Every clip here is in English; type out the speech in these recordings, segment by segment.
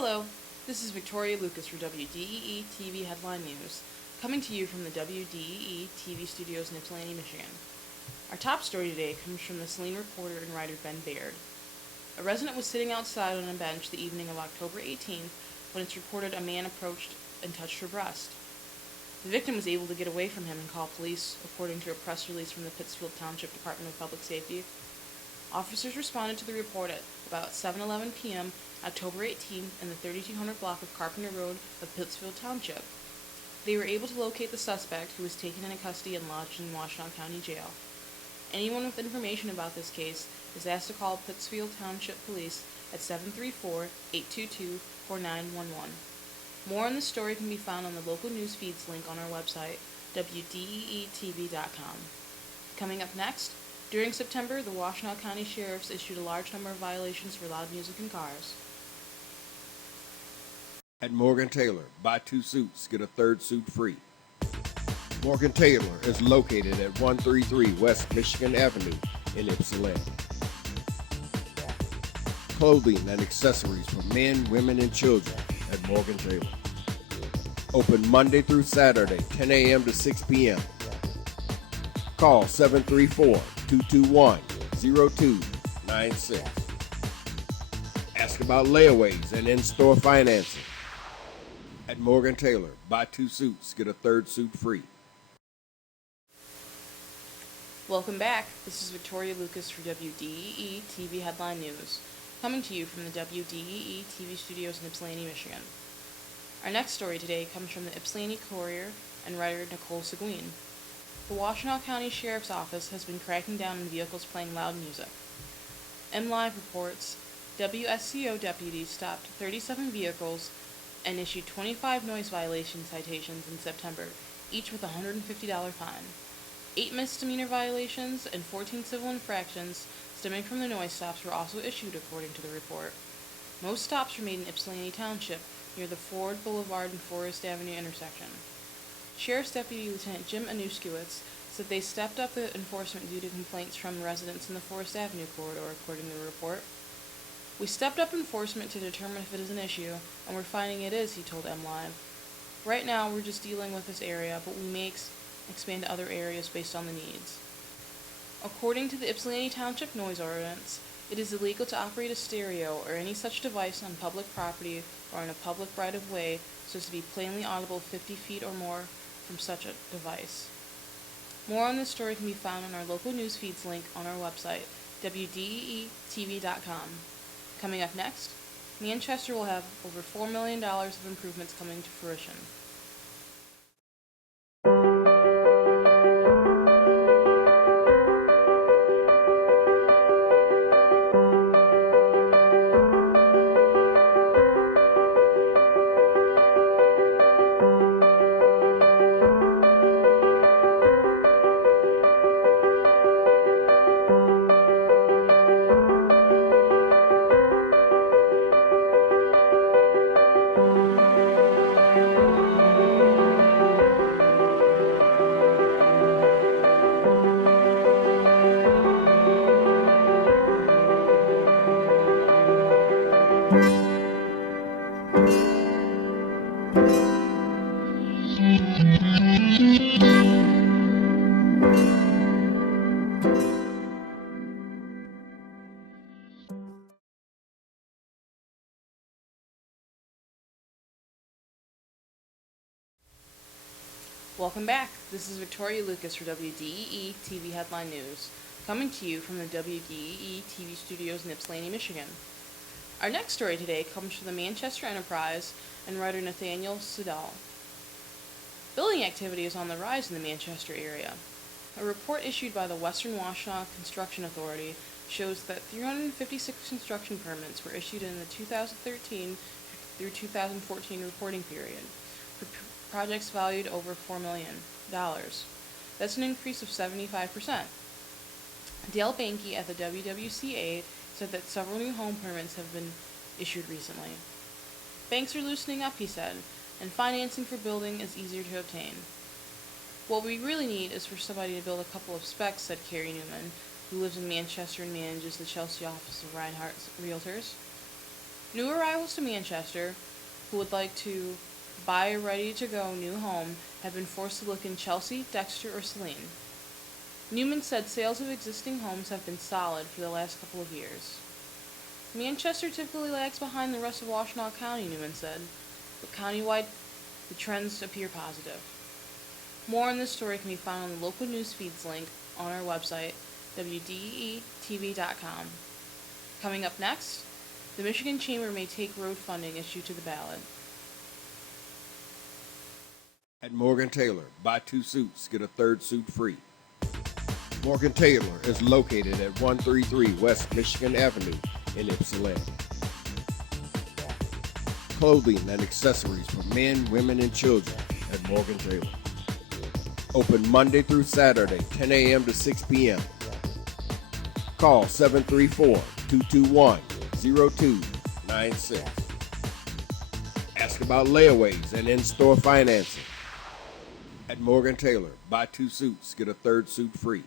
Hello, this is Victoria Lucas for WDEE-TV Headline News, coming to you from the WDEE-TV studios in Ypsilanti, Michigan. Our top story today comes from the Saline reporter and writer Ben Baird. A resident was sitting outside on a bench the evening of October 18th when it's reported a man approached and touched her breast. The victim was able to get away from him and call police, according to a press release from the Pittsfield Township Department of Public Safety. Officers responded to the report at about 7:11 p.m. October 18th in the 3200 block of Carpenter Road of Pittsfield Township. They were able to locate the suspect, who was taken into custody and lodged in Washtenaw County Jail. Anyone with information about this case is asked to call Pittsfield Township Police at 734-822-4911. More on this story can be found on the local news feeds link on our website, WDEE-TV.com. Coming up next, during September, the Washtenaw County Sheriffs issued a large number of violations for loud music in cars. At Morgan Taylor, buy 2 suits, get a 3rd suit free. Morgan Taylor is located at 133 West Michigan Avenue in Ypsilanti. Clothing and accessories for men, women, and children at Morgan Taylor. Open Monday through Saturday, 10 a.m. to 6 p.m. Call 734-221-0296. Ask about layaways and in-store financing. At Morgan Taylor, buy 2 suits, get a 3rd suit free. Welcome back. This is Victoria Lucas for WDEE-TV Headline News, coming to you from the WDEE-TV studios in Ypsilanti, Michigan. Our next story today comes from the Ypsilanti Courier and writer Nicole Seguin. The Washtenaw County Sheriff's Office has been cracking down on vehicles playing loud music. MLive reports WSCO deputies stopped 37 vehicles and issued 25 noise violation citations in September, each with a $150 fine. 8 misdemeanor violations and 14 civil infractions stemming from the noise stops were also issued, according to the report. Most stops were made in Ypsilanti Township, near the Ford Boulevard and Forest Avenue intersection. Sheriff's Deputy Lieutenant Jim Anuskiewicz said they stepped up the enforcement due to complaints from residents in the Forest Avenue corridor, according to the report. We stepped up enforcement to determine if it is an issue, and we're finding it is, he told MLive. Right now, we're just dealing with this area, but we may expand to other areas based on the needs. According to the Ypsilanti Township Noise Ordinance, it is illegal to operate a stereo or any such device on public property or on a public right-of-way so as to be plainly audible 50 feet or more from such a device. More on this story can be found on our local news feeds link on our website, WDEE-TV.com. Coming up next, Manchester will have over $4 million of improvements coming to fruition. Welcome back. This is Victoria Lucas for WDEE-TV Headline News, coming to you from the WDEE-TV studios in Ypsilanti, Michigan. Our next story today comes from the Manchester Enterprise and writer Nathaniel Siddall. Building activity is on the rise in the Manchester area. A report issued by the Western Washtenaw Construction Authority shows that 356 construction permits were issued in the 2013 through 2014 reporting period for projects valued over $4 million. That's an increase of 75%. Dale Banky at the WWCA said that several new home permits have been issued recently. Banks are loosening up, he said, and financing for building is easier to obtain. What we really need is for somebody to build a couple of specs, said Carrie Newman, who lives in Manchester and manages the Chelsea office of Reinhardt Realtors. New arrivals to Manchester who would like to buy a ready-to-go new home have been forced to look in Chelsea, Dexter, or Saline. Newman said sales of existing homes have been solid for the last couple of years. Manchester typically lags behind the rest of Washtenaw County, Newman said, but countywide the trends appear positive. More on this story can be found on the local news feeds link on our website, WDEE-TV.com. Coming up next, the Michigan Chamber may take road funding issue to the ballot. At Morgan Taylor, buy 2 suits, get a 3rd suit free. Morgan Taylor is located at 133 West Michigan Avenue in Ypsilanti. Clothing and accessories for men, women, and children at Morgan Taylor. Open Monday through Saturday, 10 a.m. to 6 p.m. Call 734-221-0296. Ask about layaways and in-store financing. At Morgan Taylor, buy 2 suits, get a 3rd suit free.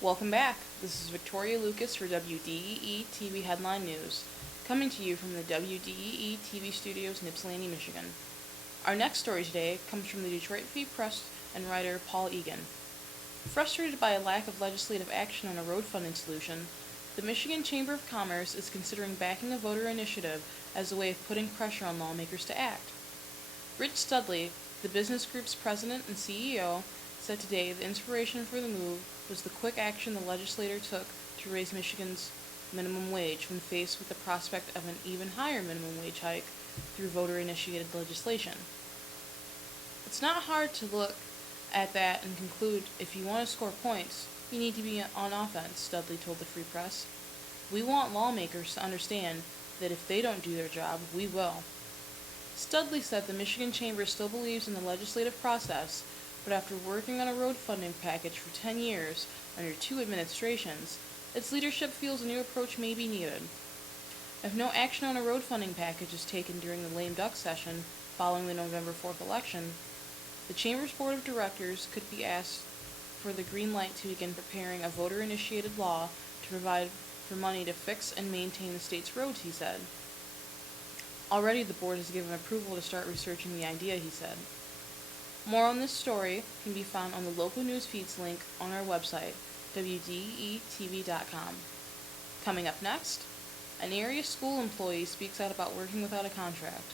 Welcome back. This is Victoria Lucas for WDEE-TV Headline News, coming to you from the WDEE-TV studios in Ypsilanti, Michigan. Our next story today comes from the Detroit Free Press and writer Paul Egan. Frustrated by a lack of legislative action on a road funding solution, the Michigan Chamber of Commerce is considering backing a voter initiative as a way of putting pressure on lawmakers to act. Rich Studley, the business group's president and CEO, said today the inspiration for the move was the quick action the legislature took to raise Michigan's minimum wage when faced with the prospect of an even higher minimum wage hike through voter-initiated legislation. It's not hard to look at that and conclude if you want to score points, you need to be on offense, Studley told the Free Press. We want lawmakers to understand that if they don't do their job, we will. Studley said the Michigan Chamber still believes in the legislative process, but after working on a road funding package for 10 years under 2 administrations, its leadership feels a new approach may be needed. If no action on a road funding package is taken during the lame duck session following the November 4th election, the Chamber's Board of Directors could be asked for the green light to begin preparing a voter-initiated law to provide for money to fix and maintain the state's roads, he said. Already the board has given approval to start researching the idea, he said. More on this story can be found on the local news feeds link on our website, WDEE-TV.com. Coming up next, an area school employee speaks out about working without a contract.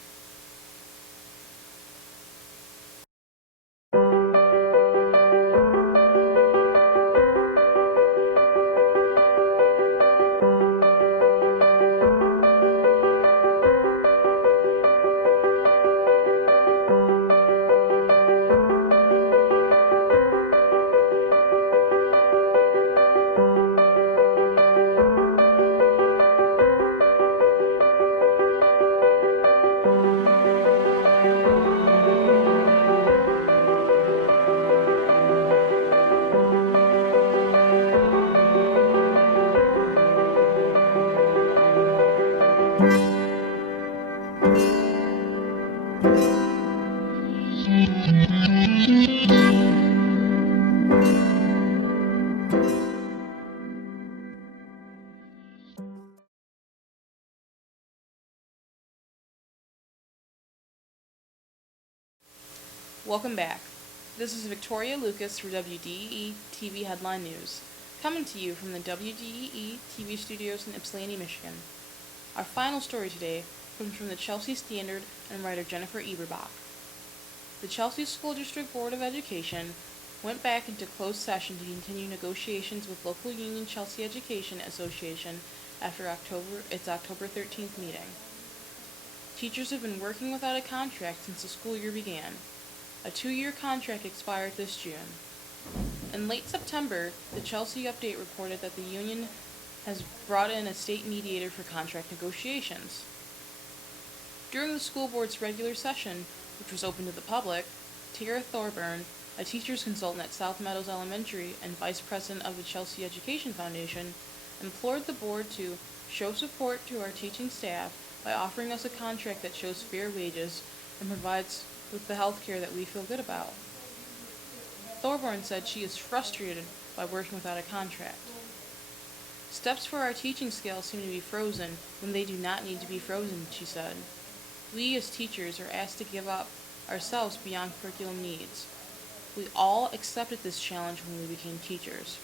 Welcome back. This is Victoria Lucas for WDEE-TV Headline News, coming to you from the WDEE-TV studios in Ypsilanti, Michigan. Our final story today comes from the Chelsea Standard and writer Jennifer Eberbach. The Chelsea School District Board of Education went back into closed session to continue negotiations with local union Chelsea Education Association after its October 13th meeting. Teachers have been working without a contract since the school year began. A 2-year contract expired this June. In late September, the Chelsea Update reported that the union has brought in a state mediator for contract negotiations. During the school board's regular session, which was open to the public, Tara Thorburn, a teacher's consultant at South Meadows Elementary and vice president of the Chelsea Education Foundation, implored the board to show support to our teaching staff by offering us a contract that shows fair wages and provides with the health care that we feel good about. Thorburn said she is frustrated by working without a contract. Steps for our teaching scale seem to be frozen when they do not need to be frozen, she said. We as teachers are asked to give up ourselves beyond curriculum needs. We all accepted this challenge when we became teachers.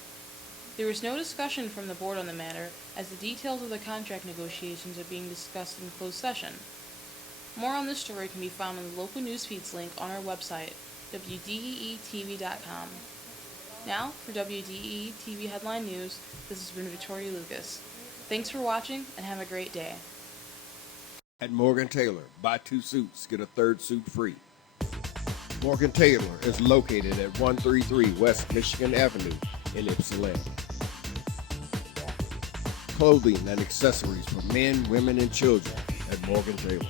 There was no discussion from the board on the matter, as the details of the contract negotiations are being discussed in closed session. More on this story can be found on the local news feeds link on our website, WDEE-TV.com. Now, for WDEE-TV Headline News, this has been Victoria Lucas. Thanks for watching, and have a great day. At Morgan Taylor, buy 2 suits, get a 3rd suit free. Morgan Taylor is located at 133 West Michigan Avenue in Ypsilanti. Clothing and accessories for men, women, and children at Morgan Taylor.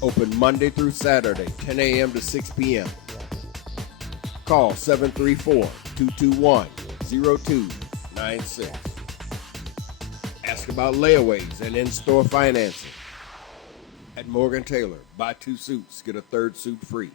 Open Monday through Saturday, 10 a.m. to 6 p.m. Call 734-221-0296. Ask about layaways and in-store financing. At Morgan Taylor, buy 2 suits, get a 3rd suit free.